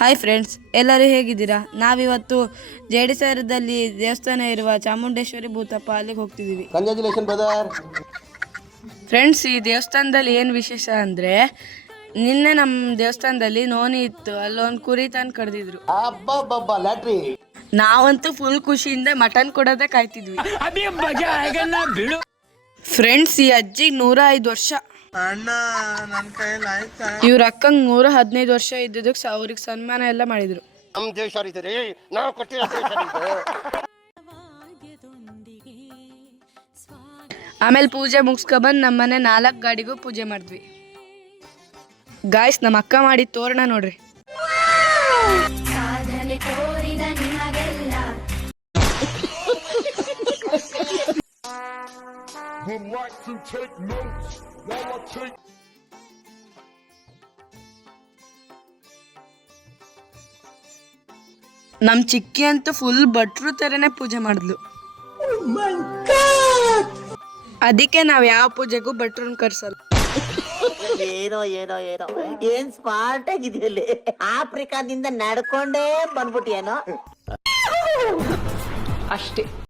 Hi friends, ಎಲ್ಲರೂ ಹೇಗಿದ್ದೀರಾ? ನಾವಿವತ್ತು ಜೇಡಿಸಾರದಲ್ಲಿ ದೇವಸ್ಥಾನ ಇರುವ ಚಾಮುಂಡೇಶ್ವರಿ ಭೂತಪ್ಪ ಅಲ್ಲಿಗೆ ಹೋಗ್ತಿದ್ದೀವಿ. Congratulation brother. ಫ್ರೆಂಡ್ಸ್, ಈ ದೇವಸ್ಥಾನದಲ್ಲಿ ಏನು ವಿಶೇಷ ಅಂದರೆ, ನಿನ್ನೆ ನಮ್ಮ ದೇವಸ್ಥಾನದಲ್ಲಿ ನೋನಿ ಇತ್ತು. ಅಲ್ಲೊಂದು ಕುರಿ ತಂದು ಕಡ್ದಿದ್ರು. ಅಬ್ಬಬ್ಬಬ್ಬ ಲ್ಯಾಟ್ರಿ. ನಾವಂತೂ ಫುಲ್ ಖುಷಿಯಿಂದ ಮಟನ್ ಕೊಡೋದೇ ಕಾಯ್ತಿದ್ವಿ. ಫ್ರೆಂಡ್ಸ್, ಈ ಅಜ್ಜಿಗೆ 105 ವರ್ಷ. ಇವ್ರ ಅಕ್ಕಂಗೆ 115 ವರ್ಷ ಇದ್ದಿದ್ದಕ್ಕೆ ಅವ್ರಿಗೆ ಸನ್ಮಾನ ಎಲ್ಲ ಮಾಡಿದ್ರು. ಆಮೇಲೆ ಪೂಜೆ ಮುಗಿಸ್ಕೊಬಂದು ನಮ್ಮನೆ 4 ಗಾಡಿಗೂ ಪೂಜೆ ಮಾಡಿದ್ವಿ. ಗಾಯ್ಸ್, ನಮ್ಮ ಅಕ್ಕ ಮಾಡಿ ತೋರಣ ನೋಡ್ರಿ. ನಮ್ ಚಿಕ್ಕಿ ಅಂತೂ ಫುಲ್ ಭಟ್ರು ತರನೇ ಪೂಜೆ ಮಾಡಿದ್ಲು. ಅದಕ್ಕೆ ನಾವ್ ಯಾವ ಪೂಜೆಗೂ ಭಟ್ರನ್ನ ಕರ್ಸಲ್ಲ. ಏನೋ ಏನೋ ಏನೋ ಏನ್ ಸ್ಮಾರ್ಟ್ ಆಗಿದೆಯಲ್ಲಿ. ಆಫ್ರಿಕಾದಿಂದ ನಡ್ಕೊಂಡೇ ಬಂದ್ಬಿಟ್ಟಿಯೇನೋ. ಅಷ್ಟೇ.